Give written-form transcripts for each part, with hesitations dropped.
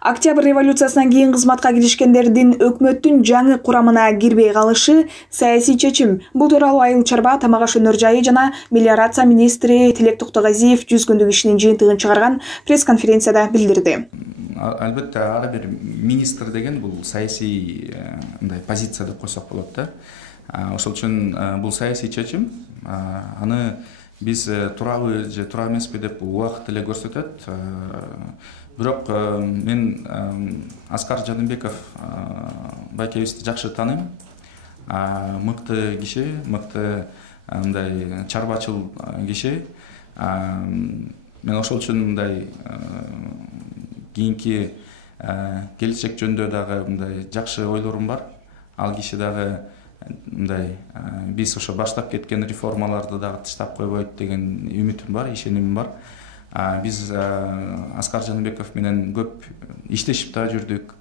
Октябрь революциясынан кийин кызматка киришкендердин өкмөттүн жаңы курамына кирбей калышы саясий чечим. Бул тууралуу Айыл чарба, тамак аш өнөр жайы жана мелиорация министри Тилек Токтогазиев 100 күндүк ишинин жыйынтыгын чыгарган пресс-конференцияда билдирди. Албетте ар бир министр деген бул саясий позиция деп койсок болот да. Ошол үчүн бул саясий чечим. Аны биз турабы же туура эмеспи деп убакыт эле көрсөтөт. Бирок мен Аскар Жаныбеков байкебизди жакшы тааныйм. Мыкты киши, мыкты мындай чарбачыл киши. Мен ошол үчүн мындай кийинки келечек жөнүндө дагы мындай жакшы ойлорум бар. Ал киши дагы мындай биз ошо баштап кеткен реформаларды дагы тыштап койбойт деген үмүтүм бар, ишенимим бар. Биз Аскар Жаныбеков менен көп иштешип да жүрдүк.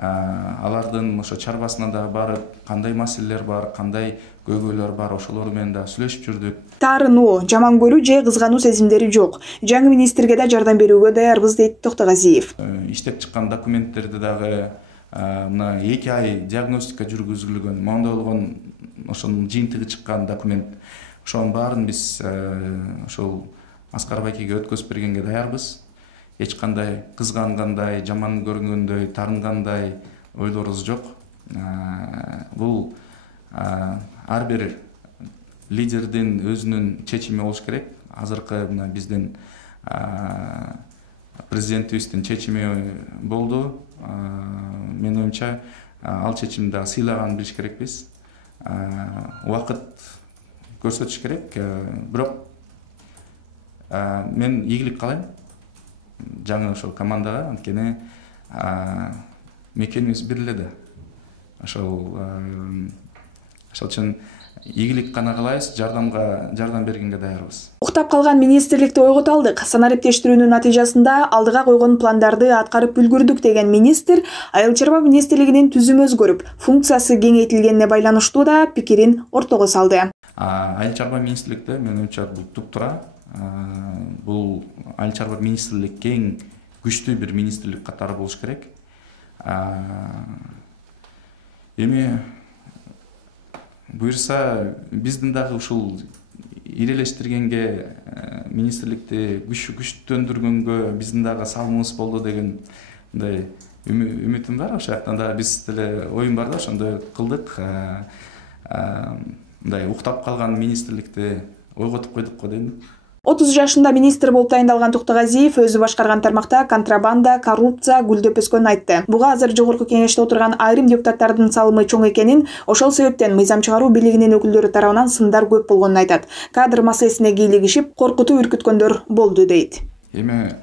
Алардын ошо чарбасына да барып, кандай маселелер бар, кандай көйгөйлөр бар, ошолор менен да сүйлөшүп жүрдүк. Таарынуу, жаман көрүү же кызгануу сезимдери жок. Жаңы министрге да жардам берүүгө даярбыз дейт Токтогазиев. Иштеп чыккан документтерди дагы мына 2 ай диагностика жүргүзүлгөн, моундай болгон ошонун жыйынтыгы чыккан документ. Ошонун баарын биз ошол Аскар байкеге өткөзүп бергенге даярбыз. Эч кандай кызгангандай, жаман көргөндөй, таарынгандай ойлорубуз жок. Бул ар бир лидердин өзүнүн чечими болуш керек. Азыркы мына биздин президентибиздин чечими болду. Менин оюмча ал чечимди да сыйлаганын билиш керекпиз. Убакыт көрсөтүш керек. Бирок мен ийгилик каалайм жаңы ошол командага, анткени мекенибиз бир эле да. Ошол үчүн ийгилик гана каалайбыз, жардам бергенге даярбыз. Уктап калган министрликти ойгото алдык. Санариптештирүүнүн натыйжасында алдыга койгон пландарды аткарып үлгүрдүк деген министр Айыл чарба министрлигинин түзүмү өзгөрүп, функциясы кеңейтилгенине байланыштуу да пикирин ортого салды. Айыл чарба министрликте менин оюмча бул туптура. Бул Айыл чарба министрлик кең күчтүү бир министрлик катары болуш керек. Эми буюрса биздин дагы ушул ирелештиргенге министрликти күчтөндүргөнгө биздин дагы салымыбыз болду деген мындай үмүтүм бар. Ошол жактан да биз деле оюм бар да, ошондой кылдык. Мындай уктап калган министрликти ойготуп койдук го дейм. 30 жашында министр болуп тайындалган Токтогазиев өзү башкарган тармакта контрабанда, коррупция гүлдөп өскөнүн айтты. Буга азыр жогорку кеңеште отурган айрым депутаттардын салымы чоң экенин, ошол себептен мыйзам чыгаруу бийлигинин өкүлдөрү тарабынан сындар көп болгонун айтат. Кадр маселесине кийлигишип, коркутуп үркүткөндөр болду дейт. Эми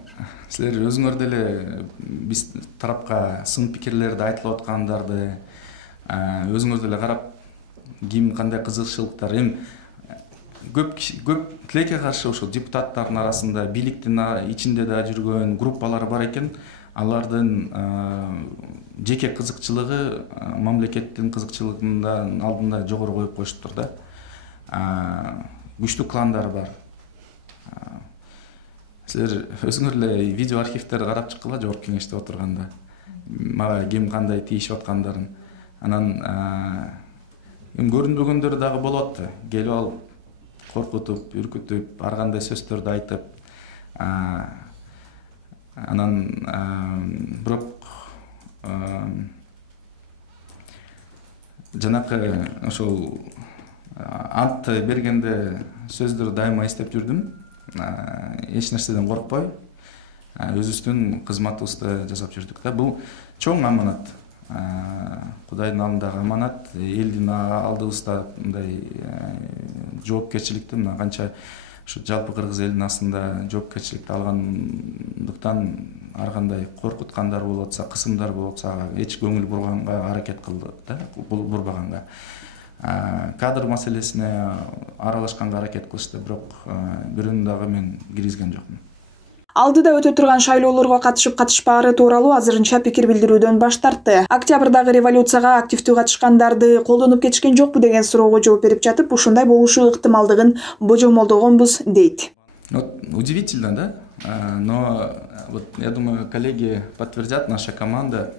силер өзүңөр деле биз тарапка сын пикирлерди айтылып аткандарды өзүңөр деле карап, ким кандай кызыкчылыктар көп тилекке каршы ошол депутаттардын арасында бийликтин ичинде да жүргөн группалар бар экен. Алардын жеке кызыкчылыгы мамлекеттин кызыкчылыгынын алдында жогору коюп коюшуптур да. Күчтүү кландар бар. Силер өзүңөр эле видео архивтерди карап чыккыла жогорку кеңеште отурганда. Мага ким кандай тийишип аткандарын. Анан көрүнбөгөндөр дагы болот. Келип алып коркутуп, үркүтүп, ар кандай сөздөрдү айтып, анан бирок жанакы ошол ант бергенде сөздөрдү дайыма эстеп жүрдүм. Эч нерседен коркпой, өзүбүздүн кызматыбызды жасап жүрдүк да. Бул чоң аманат. Кудайдын алдындагы аманат, элдин алдыбызда мындай жоопкерчиликти мына канча ушу жалпы кыргыз элинин астында жоопкерчиликти алгандыктан ар кандай коркуткандар болуп атса, кысымдар болуп атса, эч көңүл бурганга аракет кылдык да, бурбаганга. Кадр маселесине аралашканга аракет кылышты, бирок бирөөнү дагы мен киргизген жокмун. Алдыда өтө турган шайлоолорго катышып-катышпаары тууралуу азырынча пикир билдирүүдөн баш тартты. Октябрдагы революцияга активдүү катышкандарды колдонуп кетишкен жокпу деген суроого жооп берип жатып, ушундай болушу ыктымалдыгын божомолдогонбуз дейт. Удивительно, да? Но вот я думаю, коллеги подтвердят, наша команда,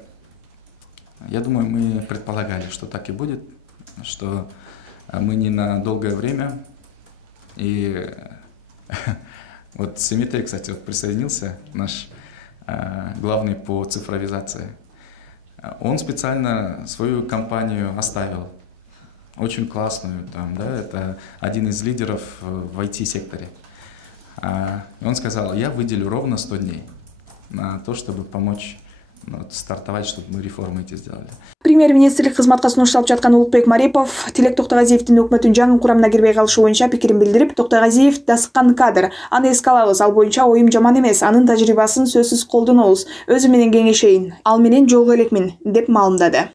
я думаю, мы предполагали, что так и будет, что мы не на долгое время. И вот Семитей, кстати, вот присоединился, наш главный по цифровизации. Он специально свою компанию оставил, очень классную, там, да, это один из лидеров в IT-секторе. Он сказал, я выделю ровно 100 дней на то, чтобы помочь стартовать, чтобы мы реформы эти сделали. Премьер-министрлик кызматка сунушталып жаткан Улукбек Марипов Тилек Токтогазиевдин өкмөттүн жаңы курамына кирбей калышы боюнча пикирин билдирип, Токтогазиев дасыккан кадр, аны эске алабыз, ал боюнча оюм жаман эмес, анын тажрыйбасын сөзсүз колдонобуз, өзү менен кеңешейин, ал менен жолуга элекмин, деп маалымдады.